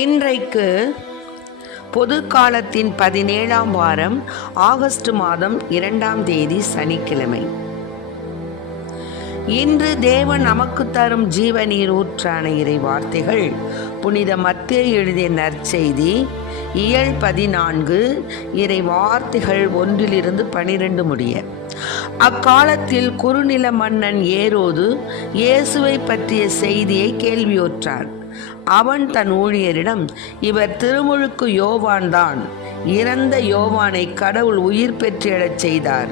இன்றைக்கு பொது காலத்தின் 17ஆம் வாரம் ஆகஸ்ட் மாதம் 2ஆம் தேதி சனிக்கிழமை. இன்று தேவன் நமக்கு தரும் ஜீவநீர் ஊற்றான இறை வார்த்தைகள் புனித மத்தேயு எழுதிய நற்செய்தி இயல் 14 இறை வார்த்தைகள் 1-12 முடிய. அக்காலத்தில் குறுநில மன்னன் ஏரோது இயேசுவை பற்றிய செய்தியை கேள்வியுற்றான். அவன் தன் ஊழியரிடம், இவர் திருமுழுக்கு யோவான்தான். இறந்த யோவானை கடவுள் உயிர் பெற்றெழச் செய்தார்.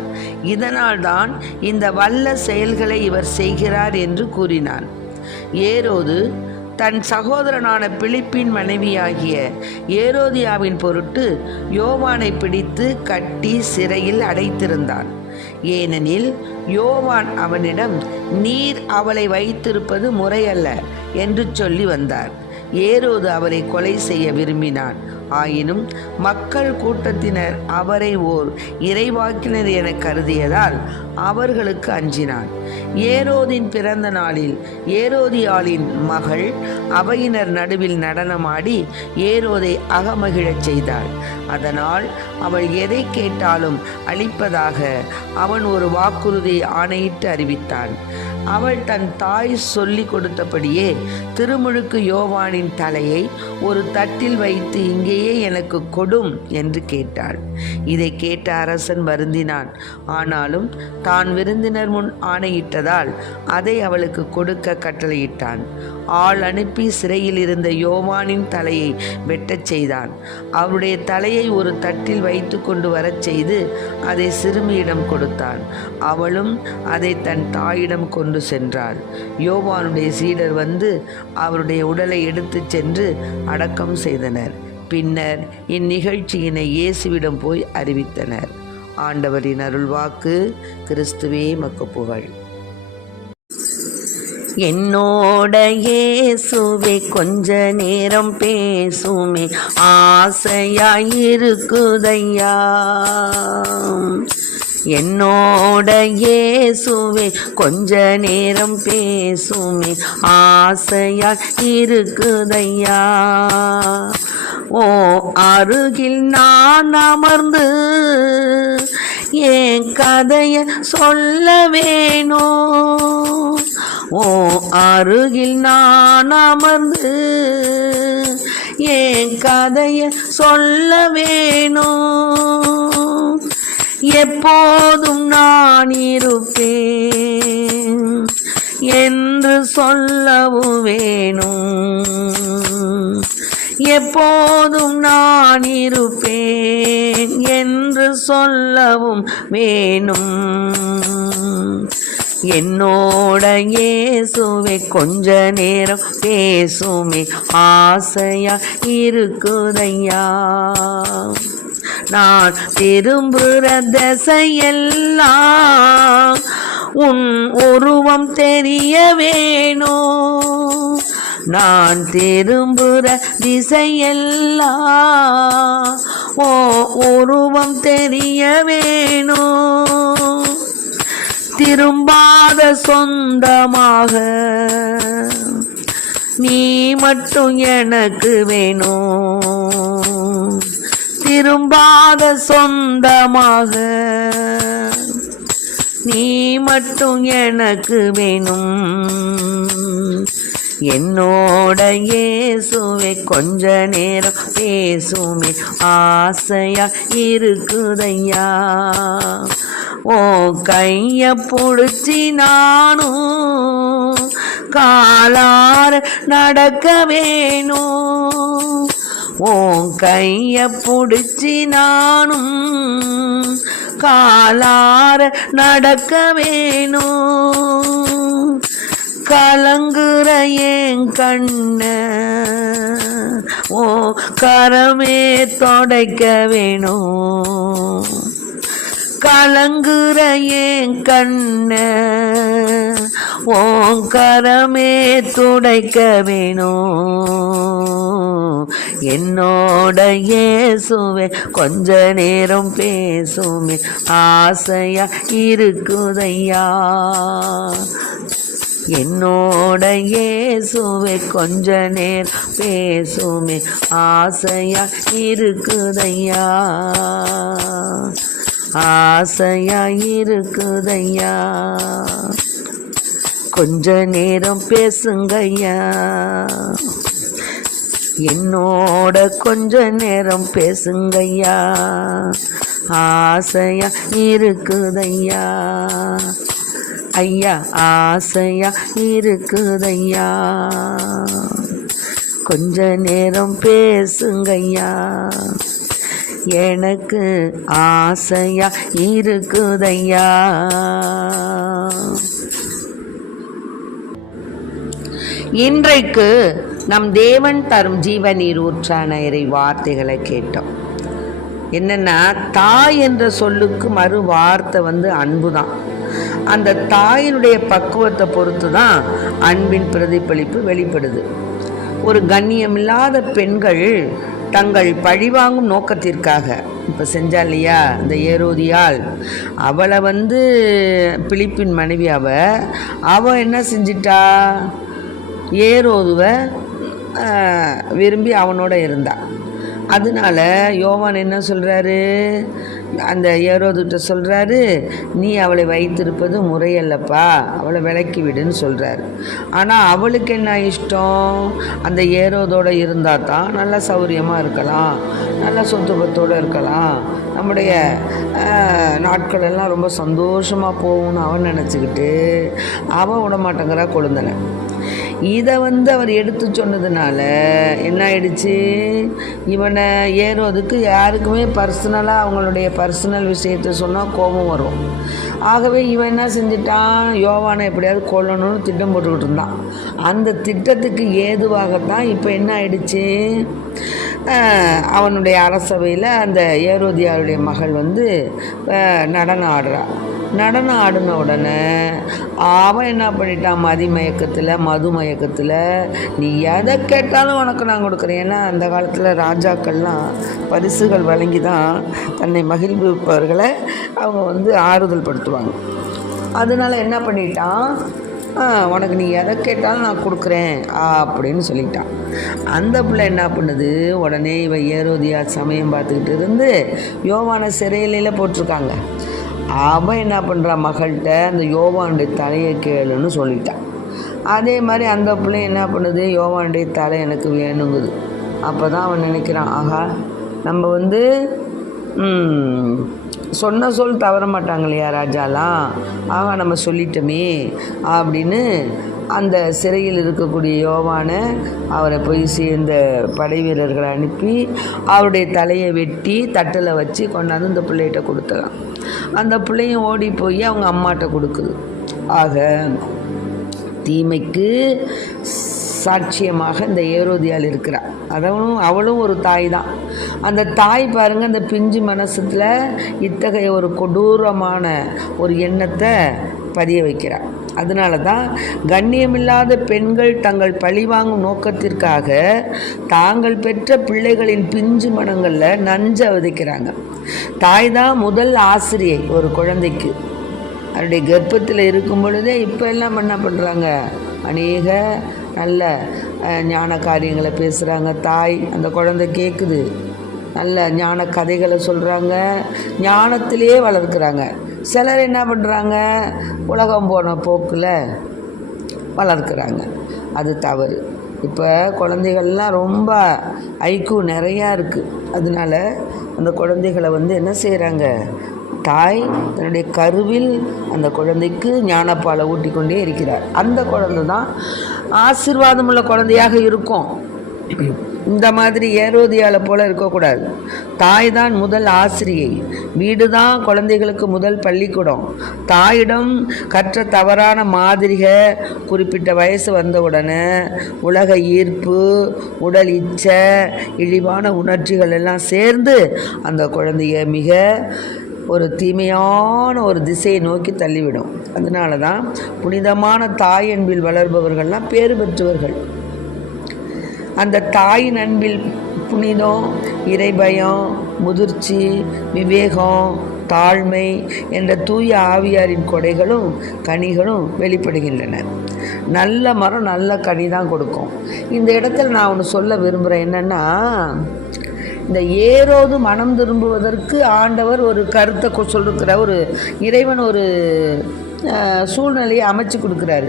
இதனால்தான் இந்த வல்ல செயல்களை இவர் செய்கிறார் என்று கூறினான். ஏரோது தன் சகோதரனான பிலிப்பின் மனைவியாகிய ஏரோதியாவின் பொருட்டு யோவானை பிடித்து கட்டி சிறையில் அடைத்திருந்தான். ஏனெனில் யோவான் அவனிடம், நீர் அவளை வைத்திருப்பது முறையல்ல என்று சொல்லி வந்தார். ஏரோது அவரை கொலை செய்ய விரும்பினான். ஆயினும் மக்கள் கூட்டத்தினர் அவரை ஓர் இறைவாக்கினர் என கருதியதால் அவர்களுக்கு அஞ்சினான். ஏரோதின் பிறந்த நாளில் ஏரோதியாளின் மகள் அவையினர் நடுவில் நடனமாடி ஏரோதை அகமகிழச் செய்தாள். அதனால் அவள் எதை கேட்டாலும் அளிப்பதாக அவன் ஒரு வாக்குறுதியை ஆணையிட்டு அறிவித்தான். அவள் தன் தாய் சொல்லி கொடுத்தபடியே திருமுழுக்கு யோவானின் தலையை ஒரு தட்டில் வைத்து, இங்கேயே எனக்கு கொடும் என்று கேட்டாள். இதை கேட்ட அரசன் வருந்தினான். ஆனாலும் தான் விருந்தினர் முன் ஆணையிட்டதால் அதை அவளுக்கு கொடுக்க கட்டளையிட்டான். ஆள் அனுப்பி சிறையில் இருந்த யோவானின் தலையை வெட்டச் செய்தான். அவருடைய தலையை ஒரு தட்டில் வைத்து கொண்டு வரச் செய்து அதை சிறுமியிடம் கொடுத்தான். அவளும் அதை தன் தாயிடம் கொண்டு சென்றாள். யோவானுடைய சீடர் வந்து அவருடைய உடலை எடுத்துச் சென்று அடக்கம் செய்தனர். பின்னர் இந்நிகழ்ச்சியினை இயேசுவிடம் போய் அறிவித்தனர். ஆண்டவரின் அருள்வாக்கு. கிறிஸ்துவே மக்கு புகழ். என்னோட இயேசுவே கொஞ்ச நேரம் பேசுமே, ஆசையாயிருக்குதையா. என்னோட இயேசுவே கொஞ்ச நேரம் பேசுமே, ஆசையா இருக்குதையா. ஓ அருகில் நான் அமர்ந்து என் கதைய சொல்ல வேணும். ஓ அருகில் நான் அமர்ந்து என் கதைய சொல்ல வேணும். எப்போதும் நான் இருப்பேன் என்று சொல்லவும் வேணும். எப்போதும் நான் இருப்பேன் என்று சொல்லவும் வேணும். என்னோட இயேசுவே கொஞ்ச நேரம் பேசுமே, ஆசையா இருக்குதையா. நான் திரும்புகிற திசையெல்லாம் உன் உருவம் தெரிய வேணும். நான் திரும்புகிற திசையெல்லாம் ஓ உருவம் தெரிய வேணும். திரும்பாத சொந்தமாக நீ மட்டும் எனக்கு வேணும். திரும்பாத சொந்தமாக நீ மட்டும் எனக்கு வேணும். என்னோட இயேசுவே கொஞ்ச நேரம் பேசுமே, ஆசையா இருக்குதையா. ஓ கைய புடிச்சி நானும் காலார நடக்க வேணும். ஓ கைய புடிச்சி நானும் காலார நடக்க வேணும். கலங்குற என் கண்ண ஓ கரமே தொடைக்க வேணும். கலங்குற என் கண்ண ஓ கரமே துடைக்க வேணும். என்னோட இயேசுவே கொஞ்ச நேரம் பேசுமே, ஆசையா இருக்குதையா. என்னோட இயேசுவே கொஞ்ச நேரம் பேசுமே ஆசையா இருக்குதையா, ஆசையா இருக்குதையா, கொஞ்ச நேரம் பேசுங்கய்யா, என்னோட கொஞ்ச நேரம் பேசுங்கய்யா, ஆசையா இருக்குதையா, ஐயா ஆசையா இருக்குதையா, கொஞ்ச நேரம் பேசுங்கய்யா, எனக்கு ஆசையா இருக்குதையா. இன்றைக்கு நம் தேவன் தரும் ஜீவநீர் ஊற்றான இறை வார்த்தைகளை கேட்டோம். என்னன்னா, தாய் என்ற சொல்லுக்கு மறு வார்த்தை அன்பு தான். அந்த தாயினுடைய பக்குவத்தை பொறுத்து தான் அன்பின் பிரதிபலிப்பு வெளிப்படுது. ஒரு கண்ணியமில்லாத பெண்கள் தங்கள் பழிவாங்கும் நோக்கத்திற்காக இப்போ செஞ்சா இல்லையா இந்த ஏரோதியால், அவளை பிலிப்பின் மனைவி அவ என்ன செஞ்சிட்டா, ஏரோதுவை விரும்பி அவனோட இருந்தான். அதனால யோவான் என்ன சொல்கிறாரு, அந்த ஏரோதுகிட்ட சொல்கிறாரு, நீ அவளை வைத்திருப்பது முறையல்லப்பா, அவளை விலக்கி விடுன்னு சொல்கிறாரு. ஆனால் அவளுக்கு என்ன இஷ்டம், அந்த ஏரோதோடு இருந்தால் தான் நல்லா சௌரியமாக இருக்கலாம், நல்லா சொத்து பத்தோடு இருக்கலாம், நம்முடைய நாட்கள் எல்லாம் ரொம்ப சந்தோஷமாக போகும்னு அவன் நினச்சிக்கிட்டு அவன் விடமாட்டேங்கிறா கொழுந்தனை. இதை அவர் எடுத்து சொன்னதுனால என்ன ஆயிடுச்சு, இவனை ஏறுவதுக்கு யாருக்குமே பர்சனலாக அவங்களுடைய பர்சனல் விஷயத்தை சொன்னால் கோபம் வரும். ஆகவே இவன் என்ன செஞ்சிட்டான், யோவானை எப்படியாவது கொல்லணும்னு திட்டம் போட்டுக்கிட்டு இருந்தான். அந்த திட்டத்துக்கு ஏதுவாகத்தான் இப்போ என்ன ஆயிடுச்சு, அவனுடைய அரசவையில் அந்த ஏரோதியாருடைய மகள் நடனம் ஆடுறா. நடனம் ஆடின உடனே அவன் என்ன பண்ணிட்டான், மது மயக்கத்தில் நீ எதை கேட்டாலும் உனக்கு நான் கொடுக்குறேன். ஏன்னா அந்த காலத்தில் ராஜாக்கள்லாம் பரிசுகள் வழங்கி தான் தன்னை மகிழ்விப்பவர்களை அவங்க ஆறுதல் படுத்துவாங்க. அதனால என்ன பண்ணிட்டான், உனக்கு நீ எதை கேட்டாலும் நான் கொடுக்குறேன் அப்படின்னு சொல்லிட்டான். அந்த பிள்ளை என்ன பண்ணுது, உடனே இவன் ஏரோதியா சமயம் பார்த்துக்கிட்டு இருந்து யோவானை சிறையில போட்டிருக்காங்க. அவன் என்ன பண்ணுறான், மகள்கிட்ட அந்த யோவானுடைய தலையை கேளுன்னு சொல்லிட்டான். அதே மாதிரி அந்த பிள்ளை என்ன பண்ணுது, யோவானுடைய தலை எனக்கு வேணுங்குது. அப்போ தான் அவன் நினைக்கிறான், ஆஹா நம்ம சொன்ன சொல் தவற மாட்டாங்க இல்லையா ராஜாலாம், ஆகா நம்ம சொல்லிட்டோமே அப்படின்னு அந்த சிறையில் இருக்கக்கூடிய யோவானை அவரை போய் சேர்ந்த படை வீரர்களை அனுப்பி அவருடைய தலையை வெட்டி தட்டில் வச்சு கொண்டாந்து இந்த பிள்ளைகிட்ட கொடுத்துறான். அந்த பிள்ளையும் ஓடி போய் அவங்க அம்மாட்ட கொடுக்குது. ஆக தீமைக்கு சாட்சியமாக இந்த ஏரோதியால் இருக்கிறாள். அவளும் ஒரு தாய் தான். அந்த தாய் பாருங்கள், அந்த பிஞ்சு மனசுல இத்தகைய ஒரு கொடூரமான ஒரு எண்ணத்தை பதிய வைக்கிறாள். அதனால தான் கண்ணியமில்லாத பெண்கள் தங்கள் பழிவாங்கும் நோக்கத்திற்காக தாங்கள் பெற்ற பிள்ளைகளின் பிஞ்சு மனங்களில் நஞ்சை விதைக்கிறாங்க. தாய் தான் முதல் ஆசிரியை ஒரு குழந்தைக்கு. அவருடைய கர்ப்பத்தில் இருக்கும் பொழுதே இப்போ எல்லாம் என்ன பண்ணுறாங்க, அநேக நல்ல ஞான காரியங்களை பேசுகிறாங்க. தாய் அந்த குழந்தை கேட்குது, நல்ல ஞான கதைகளை சொல்கிறாங்க, ஞானத்திலே வளர்க்குறாங்க. சிலர் என்ன பண்ணுறாங்க, உலகம் போன போக்கில் வளர்க்குறாங்க. அது தவறு. இப்போ குழந்தைகள்லாம் ரொம்ப ஐக்யூ நிறையா இருக்குது. அதனால அந்த குழந்தைகளை என்ன செய்கிறாங்க, தாய் தன்னுடைய கருவில் அந்த குழந்தைக்கு ஞானப்பாலை ஊட்டி கொண்டே இருக்கிறார். அந்த குழந்தை தான் ஆசீர்வாதமுள்ள குழந்தையாக இருக்கும். இந்த மாதிரி ஏரோதியால போல இருக்கக்கூடாது. தாய் தான் முதல் ஆசிரியை, வீடு தான் குழந்தைகளுக்கு முதல் பள்ளிக்கூடம். தாயிடம் கற்ற தவறான மாதிரிக குறிப்பிட்ட வயசு வந்தவுடனே உலக ஈர்ப்பு, உடல் இச்சை, இழிவான உணர்ச்சிகள் எல்லாம் சேர்ந்து அந்த குழந்தைய மிக ஒரு தீமையான ஒரு திசையை நோக்கி தள்ளிவிடும். அதனால தான் புனிதமான தாய் அன்பில் வளர்பவர்கள்லாம் பேறு பெற்றவர்கள். அந்த தாயின் அன்பில் புனிதம், இறைபயம், முதிர்ச்சி, விவேகம், தாழ்மை என்ற தூய ஆவியாரின் கொடைகளும் கனிகளும் வெளிப்படுகின்றன. நல்ல மரம் நல்ல கனி தான் கொடுக்கும். இந்த இடத்துல நான் ஒன்று சொல்ல விரும்புகிறேன். என்னென்னா, இந்த ஏரோது மனம் திரும்புவதற்கு ஆண்டவர் ஒரு கருத்தை சொல்லிருக்கிற ஒரு இறைவன் ஒரு சூழ்நிலையை அமைச்சு கொடுக்குறாரு.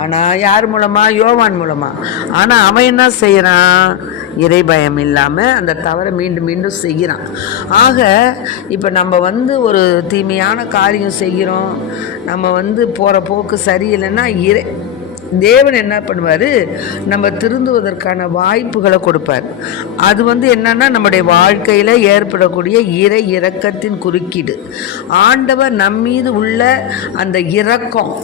ஆனால் யார் மூலமாக? யோவான் மூலமாக. ஆனால் அவன் என்ன செய்கிறான்? இறை பயம் இல்லாமல் அந்த தவறை மீண்டும் மீண்டும் செய்கிறான். ஆக இப்போ நம்ம ஒரு தீமையான காரியம் செய்கிறோம், நம்ம போகிற போக்கு சரியில்லைன்னா தேவன் என்ன பண்ணுவார்? நம்ம திருந்துவதற்கான வாய்ப்புகளை கொடுப்பார். அது என்னன்னா நம்முடைய வாழ்க்கையில் ஏற்படக்கூடிய இறை இரக்கத்தின் குறுக்கீடு. ஆண்டவர் நம்மீது உள்ள அந்த இரக்கம்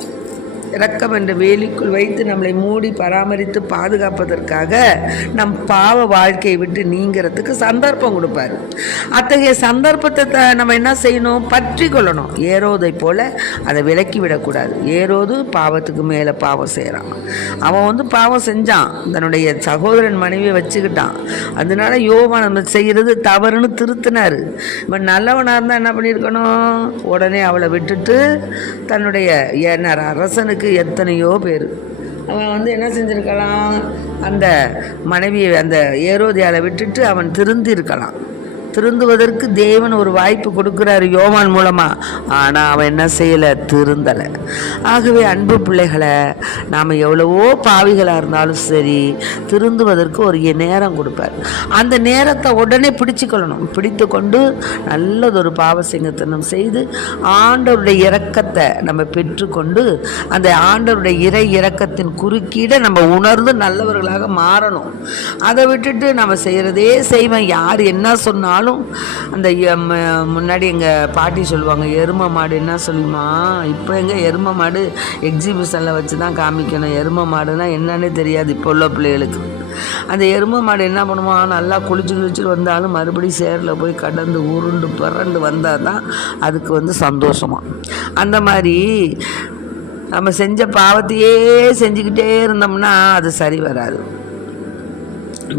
என்ற வேலிக்குள் வைத்து நம்மளை மூடி பராமரித்து பாதுகாப்பதற்காக நம் பாவ வாழ்க்கையை விட்டு நீங்கிறதுக்கு சந்தர்ப்பம் கொடுப்பார். அத்தகைய சந்தர்ப்பத்தை நம்ம என்ன செய்யணும்? பற்றி கொள்ளணும். ஏரோதை போல அதை விலக்கி விடக்கூடாது. ஏரோது பாவத்துக்கு மேலே பாவம் செய்கிறான். அவன் பாவம் செஞ்சான், தன்னுடைய சகோதரன் மனைவியை வச்சுக்கிட்டான். அதனால யோவான் செய்கிறது தவறுன்னு திருத்தினார். இவன் நல்லவனாக இருந்தால் என்ன பண்ணியிருக்கணும்? உடனே அவளை விட்டுட்டு தன்னுடைய அரசனுக்கு எத்தனையோ பேர் அவன் என்ன செஞ்சிருக்கலாம்? அந்த மனைவியை அந்த ஏரோதியாலை விட்டுட்டு அவன் திருந்திருக்கலாம். திருந்துவதற்கு தேவன் ஒரு வாய்ப்பு கொடுக்குறாரு யோவான் மூலமாக. ஆனால் அவன் என்ன செய்யலை? திருந்தலை. ஆகவே அன்பு பிள்ளைகளை, நாம் எவ்வளவோ பாவிகளாக இருந்தாலும் சரி, திருந்துவதற்கு ஒரு நேரம் கொடுப்பார். அந்த நேரத்தை உடனே பிடிச்சிக்கொள்ளணும். பிடித்து கொண்டு நல்லதொரு பாவ சிங்கத்தனம் செய்து ஆண்டவருடைய இரக்கத்தை நம்ம பெற்றுக்கொண்டு அந்த ஆண்டவருடைய இறை இரக்கத்தின் குறுக்கீடை நம்ம உணர்ந்து நல்லவர்களாக மாறணும். அதை விட்டுட்டு நம்ம செய்கிறதே செய்வேன், யார் என்ன சொன்னாலும். அந்த முன்னாடி எங்கள் பாட்டி சொல்லுவாங்க, எருமை மாடு என்ன சொல்லுமா, இப்போ எங்கள் எருமை மாடு எக்ஸிபிஷனில் வச்சு தான் காமிக்கணும். எருமை மாடுனா என்னன்னே தெரியாது இப்போ உள்ள பிள்ளைகளுக்கு. அந்த எருமை மாடு என்ன பண்ணுவான்? நல்லா குளிச்சுட்டு வந்தாலும் மறுபடியும் சேரில் போய் கடந்து உருண்டு பிறண்டு வந்தால் தான் அதுக்கு சந்தோஷமா. அந்த மாதிரி நம்ம செஞ்ச பாவத்தையே செஞ்சுக்கிட்டே இருந்தோம்னா அது சரி வராது.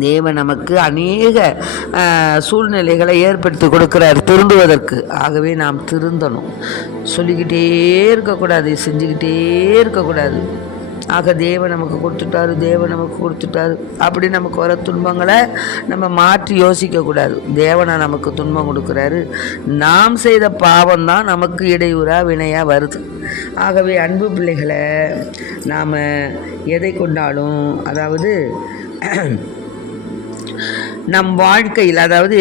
தேவன் நமக்கு அநேக சூழ்நிலைகளை ஏற்படுத்தி கொடுக்கிறார் திருந்துவதற்கு. ஆகவே நாம் திருந்தணும். சொல்லிக்கிட்டே இருக்கக்கூடாது, செஞ்சுக்கிட்டே இருக்கக்கூடாது. ஆக தேவன் நமக்கு கொடுத்துட்டாரு அப்படி நமக்கு வர துன்பங்களை நம்ம மாற்றி யோசிக்கக்கூடாது. தேவனை நமக்கு துன்பம் கொடுக்குறாரு. நாம் செய்த பாவம் தான் நமக்கு இடையூறாக வினையாக வருது. ஆகவே அன்பு பிள்ளைகளை, நாம் எதை கொண்டாலும், அதாவது நம் வாழ்க்கையில், அதாவது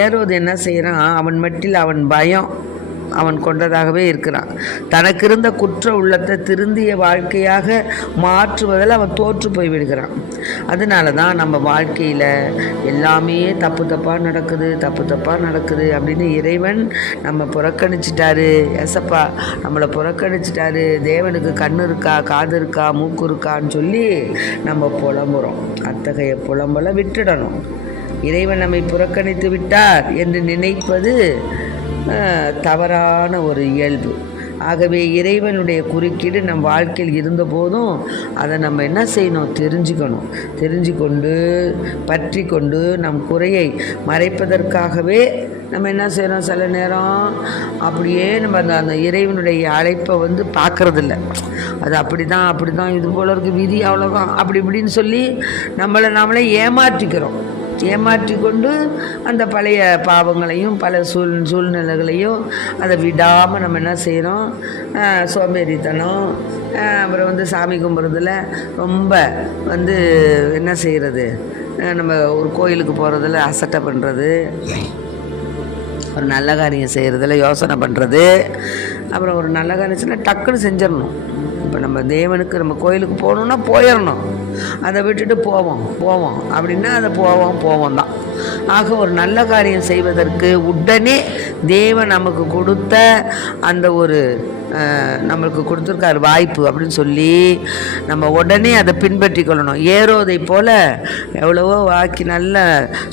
ஏரோது என்ன செய்கிறான்? அவன் மட்டில் அவன் பயம் அவன் கொண்டதாகவே இருக்கிறான். தனக்கு இருந்த குற்ற உள்ளத்தை திருந்திய வாழ்க்கையாக மாற்றுவதில் அவன் தோற்று போய் விடுகிறான். அதனால தான் நம்ம வாழ்க்கையில் எல்லாமே தப்பாக நடக்குது அப்படின்னு இறைவன் நம்ம புறக்கணிச்சிட்டாரு. எசப்பா நம்மளை புறக்கணிச்சிட்டாரு, தேவனுக்கு கண்ணு இருக்கா, காது இருக்கா, மூக்கு இருக்கான்னு சொல்லி நம்ம புலம்புறோம். அத்தகைய புலம்பலை விட்டுடணும். இறைவன் நம்மை புறக்கணித்து விட்டார் என்று நினைப்பது தவறான ஒரு இயல்பு. ஆகவே இறைவனுடைய குறுக்கீடு நம் வாழ்க்கையில் இருந்தபோதும் அதை நம்ம என்ன செய்யணும்? தெரிஞ்சு கொண்டு பற்றி கொண்டு நம் குறையை மறைப்பதற்காகவே நம்ம என்ன செய்கிறோம்? சில நேரம் அப்படியே நம்ம அந்த இறைவனுடைய அழைப்பை பார்க்கறதில்ல. அது அப்படி தான் இது போல இருக்குது, விதி அவ்வளோதான், அப்படி இப்படின்னு சொல்லி நம்மளே ஏமாற்றி கொண்டு அந்த பழைய பாவங்களையும் பல சூழ்நிலைகளையும் அதை விடாமல் நம்ம என்ன செய்கிறோம்? சோம்பேறித்தனம், அப்புறம் சாமி கும்பிட்றதுல ரொம்ப என்ன செய்கிறது? நம்ம ஒரு கோயிலுக்கு போகிறதுல அசட்டை பண்ணுறது, ஒரு நல்ல காரியம் செய்கிறதுல யோசனை பண்ணுறது, அப்புறம் ஒரு நல்ல காரியம் செய்யணும் டக்குன்னு செஞ்சிடணும். இப்போ நம்ம தேவனுக்கு நம்ம கோயிலுக்கு போகணுன்னா போயிடணும். அதை விட்டுட்டு போவோம் அப்படின்னா அதை போவோம் தான். ஆக ஒரு நல்ல காரியம் செய்வதற்கு உடனே தேவன் நமக்கு கொடுத்த அந்த ஒரு நம்மளுக்கு கொடுத்துருக்காரு வாய்ப்பு அப்படின்னு சொல்லி நம்ம உடனே அதை பின்பற்றி கொள்ளணும். ஏரோதை போல் எவ்வளவோ நல்ல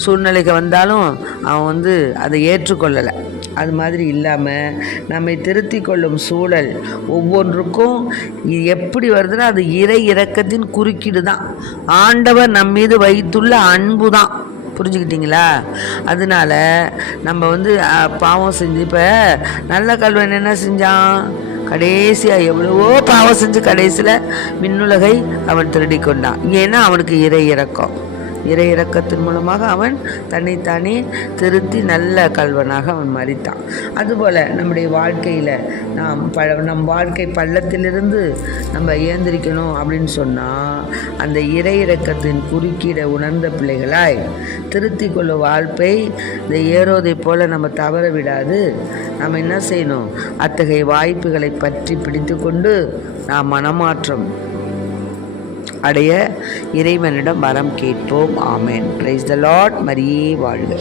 சூழ்நிலைக்கு வந்தாலும் அவன் அதை ஏற்றுக்கொள்ளலை. அது மாதிரி இல்லாமல் நம்மை திருத்தி கொள்ளும் சூழல் ஒவ்வொன்றுக்கும் எப்படி வருதுன்னா அது இறை இரக்கத்தின் குறுக்கீடு தான். ஆண்டவர் நம்மீது வைத்துள்ள அன்பு தான். புரிஞ்சுக்கிட்டீங்களா? அதனால நம்ம வந்து பாவம் செஞ்சு இப்போ நல்ல கல்வன் என்ன செஞ்சான்? கடைசியாக எவ்வளவோ பாவம் செஞ்சு கடைசியில் விண்ணுலகை அவன் திருடி கொண்டான். ஏன்னா அவனுக்கு இறை இறக்கத்தின் மூலமாக அவன் தன்னைத்தானே திருத்தி நல்ல கல்வனாக அவன் மரித்தான். அதுபோல் நம்முடைய வாழ்க்கையில் நம் வாழ்க்கை பள்ளத்திலிருந்து நம்ம ஏந்திரிக்கணும் அப்படின்னு சொன்னால் அந்த இறக்கத்தின் குறுக்கீடை உணர்ந்த பிள்ளைகளாய் திருத்தி கொள்ளும் வாழ்க்கை இந்த ஏரோதை போல் நம்ம தவற விடாது. நம்ம என்ன செய்யணும்? அத்தகைய வாய்ப்புகளை பற்றி பிடித்து கொண்டு நாம் மனமாற்றம் அடைய இறைவனிடம் வரம் கேட்போம். ஆமென். Praise the Lord. மரியே வாழ்க.